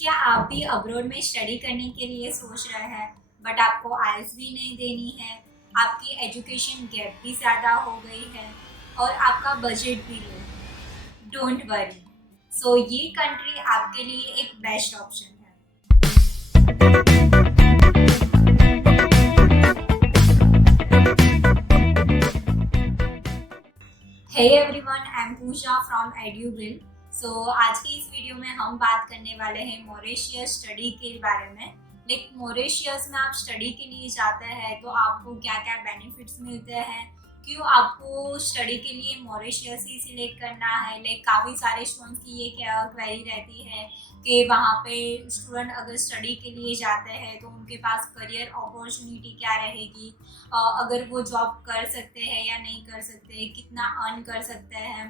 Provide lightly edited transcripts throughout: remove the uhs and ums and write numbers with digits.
क्या आप भी अब्रॉड में स्टडी करने के लिए सोच रहे हैं बट आपको आइल्स भी नहीं देनी है, आपकी एजुकेशन गैप भी ज़्यादा हो गई है और आपका बजट भी लो है? डोंट वरी, सो ये कंट्री आपके लिए एक बेस्ट ऑप्शन है। Hey everyone, I am Pooja from एड्यूबिल। सो आज की इस वीडियो में हम बात करने वाले हैं मॉरिशियस स्टडी के बारे में। लाइक मॉरिशियस में आप स्टडी के लिए जाते हैं तो आपको क्या क्या बेनिफिट्स मिलते हैं, क्यों आपको स्टडी के लिए मॉरिशियस ही सिलेक्ट करना है। लाइक काफ़ी सारे स्टूडेंट्स की ये क्या क्वेरी रहती है कि वहाँ पे स्टूडेंट अगर स्टडी के लिए जाते हैं तो उनके पास करियर अपॉर्चुनिटी क्या रहेगी, अगर वो जॉब कर सकते हैं या नहीं कर सकते, कितना अर्न कर सकते हैं,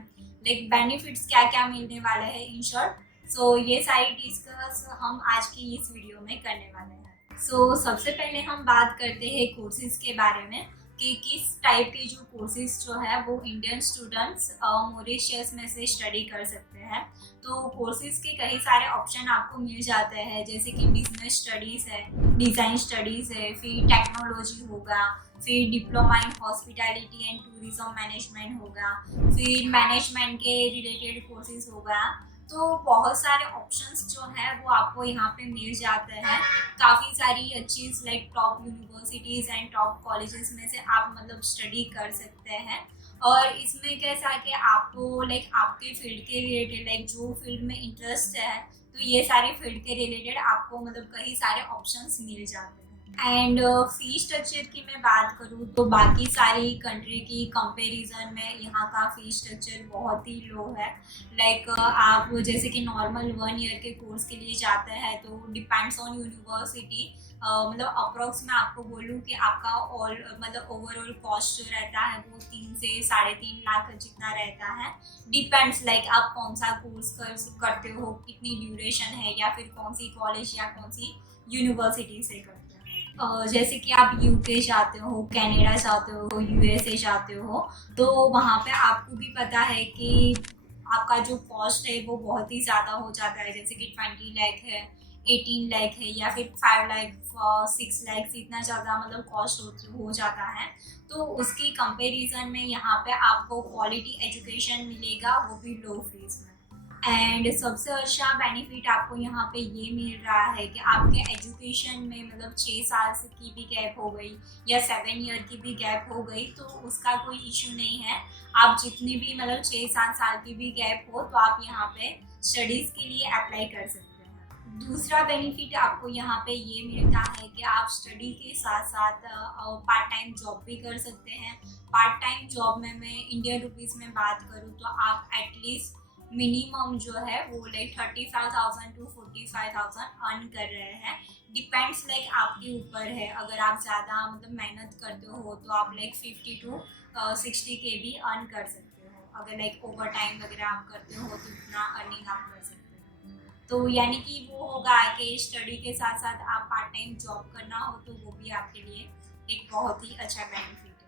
लाइक बेनिफिट्स क्या क्या मिलने वाले हैं इन शॉर्ट। सो ये सारी डिस्कस हम आज की इस वीडियो में करने वाले हैं। सो सबसे पहले हम बात करते हैं कोर्सेज के बारे में कि किस टाइप के जो कोर्सेज जो है वो इंडियन स्टूडेंट्स मॉरिशियस में से स्टडी कर सकते हैं। तो कोर्सेज के कई सारे ऑप्शन आपको मिल जाते हैं, जैसे कि बिजनेस स्टडीज़ है, डिज़ाइन स्टडीज़ है, फिर टेक्नोलॉजी होगा, फिर diploma in hospitality and tourism management होगा, फिर मैनेजमेंट के रिलेटेड कोर्सेज होगा। तो बहुत सारे ऑप्शंस जो है वो आपको यहाँ पे मिल जाते हैं। काफ़ी सारी अच्छी like top universities and top colleges में से आप मतलब स्टडी कर सकते हैं। और इसमें कैसा कि आपको लाइक आपके फील्ड के रिलेटेड, लाइक जो फील्ड में इंटरेस्ट है तो ये सारे फील्ड के रिलेटेड आपको मतलब कई सारे ऑप्शंस मिल जाते हैं। एंड फी स्ट्रक्चर की मैं बात करूँ तो बाकी सारी कंट्री की कंपैरिजन में यहाँ का फी स्ट्रक्चर बहुत ही लो है। लाइक आप जैसे कि नॉर्मल 1 ईयर के कोर्स के लिए जाते हैं तो डिपेंड्स ऑन यूनिवर्सिटी, मतलब अप्रोक्स मैं आपको बोलूँ कि आपका ऑल मतलब ओवरऑल कॉस्ट जो रहता है वो 3 से 3.5 लाख जितना रहता है। डिपेंड्स लाइक आप कौन सा कोर्स करते हो, कितनी ड्यूरेशन है, या फिर कौन सी कॉलेज या कौन सी यूनिवर्सिटी से करते हो। जैसे कि आप यूके जाते हो, कनाडा जाते हो, यूएसए जाते हो, तो वहाँ पे आपको भी पता है कि आपका जो कॉस्ट है वो बहुत ही ज़्यादा हो जाता है। जैसे कि 20 लाख है, 18 लाख है, या फिर 5 लाख 6 लाख, इतना ज़्यादा मतलब कॉस्ट हो जाता है। तो उसकी कंपैरिजन में यहाँ पे आपको क्वालिटी एजुकेशन मिलेगा, वो भी लो फीस में। एंड सबसे अच्छा बेनिफिट आपको यहाँ पे ये मिल रहा है कि आपके एजुकेशन में मतलब 6 साल की भी गैप हो गई या 7 ईयर की भी गैप हो गई तो उसका कोई इशू नहीं है। आप जितनी भी मतलब 6-7 साल की भी गैप हो तो आप यहाँ पे स्टडीज़ के लिए अप्लाई कर सकते हैं। दूसरा बेनिफिट आपको यहाँ पे ये मिलता है कि आप स्टडी के साथ साथ पार्ट टाइम जॉब भी कर सकते हैं। पार्ट टाइम जॉब में मैं इंडियन रुपीज़ में बात करूँ तो आप एटलीस्ट मिनिमम जो है वो लाइक 35,000 टू 45,000 अर्न कर रहे हैं। डिपेंड्स लाइक आपके ऊपर है, अगर आप ज़्यादा मतलब मेहनत करते हो तो आप लाइक 50 टू 60 के भी अर्न कर सकते हो। अगर लाइक ओवर टाइम वगैरह आप करते हो तो इतना अर्निंग आप कर सकते हो। तो यानी कि वो होगा कि स्टडी के साथ साथ आप पार्ट टाइम जॉब करना हो तो वो भी आपके लिए एक बहुत ही अच्छा बेनिफिट है।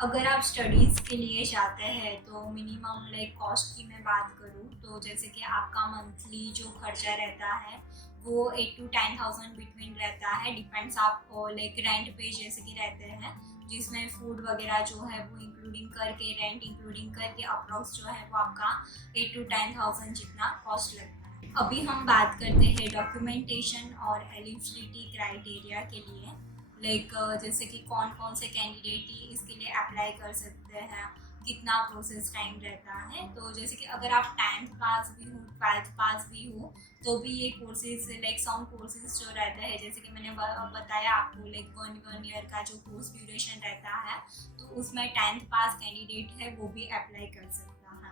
अगर आप स्टडीज़ के लिए जाते हैं तो मिनिमम लाइक कॉस्ट की मैं बात करूँ तो जैसे कि आपका मंथली जो खर्चा रहता है वो 8 to 10,000 बिटवीन रहता है। डिपेंड्स आप लाइक रेंट पे जैसे कि रहते हैं, जिसमें फूड वगैरह जो है वो इंक्लूडिंग करके, रेंट इंक्लूडिंग करके अप्रॉक्स जो है वो आपका 8 to 10,000 जितना कॉस्ट लगता है। अभी हम बात करते हैं डॉक्यूमेंटेशन और एलिजिबिलिटी क्राइटेरिया के लिए। लाइक जैसे कि कौन कौन से कैंडिडेट ही इसके लिए अप्लाई कर सकते हैं, कितना प्रोसेस टाइम रहता है। तो जैसे कि अगर आप 10th पास भी हो, 12th पास भी हो तो भी ये कोर्सेज लाइक सम कोर्सेज जो रहते हैं, जैसे कि मैंने बताया आपको लाइक 1 ईयर का जो कोर्स ड्यूरेशन रहता है तो उसमें 10th पास कैंडिडेट है वो भी अप्लाई कर सकता है।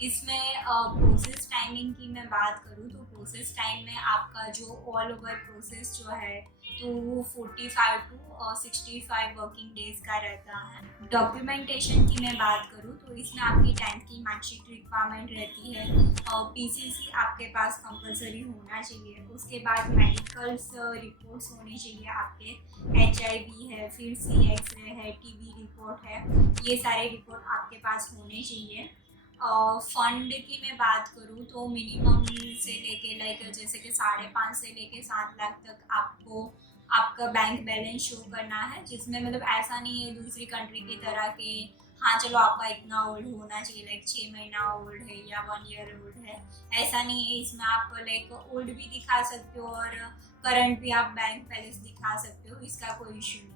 इसमें प्रोसेस टाइमिंग की मैं बात करूँ तो प्रोसेस टाइम में आपका जो ऑल ओवर प्रोसेस जो है तो वो 45 टू 65 वर्किंग डेज का रहता है। डॉक्यूमेंटेशन की मैं बात करूँ तो इसमें आपकी 10th की मार्कशीट रिक्वायरमेंट रहती है, पीसीसी आपके पास कंपलसरी होना चाहिए। उसके बाद मेडिकल्स रिपोर्ट्स होनी चाहिए आपके, HIV है, फिर C एक्सरे है, TB रिपोर्ट है, ये सारे रिपोर्ट आपके पास होने चाहिए। फंड की मैं बात करूँ तो मिनिमम से लेके लाइक जैसे कि 5.5 से लेके 7 लाख तक आपको आपका बैंक बैलेंस शो करना है, जिसमें मतलब ऐसा नहीं है दूसरी कंट्री की तरह के हाँ चलो आपका इतना ओल्ड होना चाहिए, लाइक 6 महीना ओल्ड है या 1 ईयर ओल्ड है, ऐसा नहीं है। इसमें आप लाइक ओल्ड भी दिखा सकते हो और करंट भी आप बैंक बैलेंस दिखा सकते हो, इसका कोई इशू नहीं।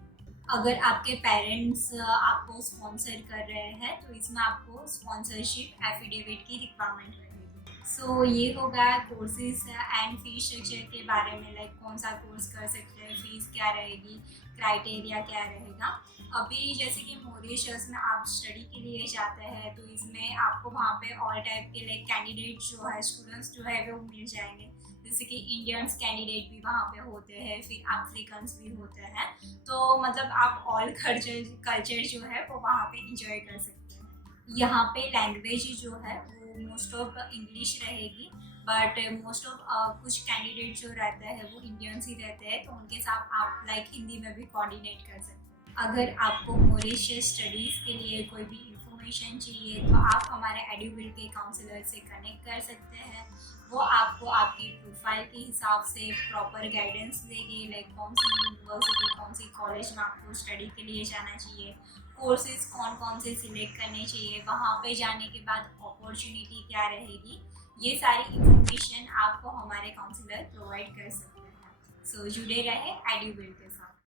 अगर आपके पेरेंट्स आपको स्पॉन्सर कर रहे हैं तो इसमें आपको स्पॉन्सरशिप एफिडेविट की रिक्वायरमेंट रहेगी। सो ये हो गया कोर्सेज एंड फीस स्ट्रक्चर के बारे में, लाइक कौन सा कोर्स कर सकते हैं, फीस क्या रहेगी, क्राइटेरिया क्या रहेगा। अभी जैसे कि मॉरिशस में आप स्टडी के लिए जाते हैं तो इसमें आपको वहाँ पे ऑल टाइप के लाइक कैंडिडेट जो है, स्टूडेंट्स जो है वो मिल जाएंगे। जैसे कि इंडियंस कैंडिडेट भी वहाँ पे होते हैं, फिर अफ्रीकन्स भी होते हैं, तो मतलब आप ऑल कल्चर जो है वो वहाँ पे इंजॉय कर सकते हैं। यहाँ पे लैंग्वेज जो है वो मोस्ट ऑफ इंग्लिश रहेगी, बट मोस्ट ऑफ कुछ कैंडिडेट जो रहते हैं वो इंडियंस ही रहते हैं, तो उनके साथ आप लाइक हिंदी में भी कोऑर्डिनेट कर सकते हैं। अगर आपको मॉरिशस स्टडीज़ के लिए कोई भी इंफॉर्मेशन चाहिए तो आप हमारे एड्यूबिल के काउंसलर से कनेक्ट कर सकते हैं। वो आपको आपकी प्रोफाइल के हिसाब से प्रॉपर गाइडेंस देंगे, लाइक कौन सी यूनिवर्सिटी कौन सी कॉलेज में आपको स्टडी के लिए जाना चाहिए, कोर्सेज कौन कौन से सिलेक्ट करने चाहिए, वहाँ पे जाने के बाद अपॉर्चुनिटी क्या रहेगी, ये सारी इंफॉर्मेशन आपको हमारे काउंसलर प्रोवाइड कर सकते हैं। सो जुड़े रहे एड्यूबिल के साथ।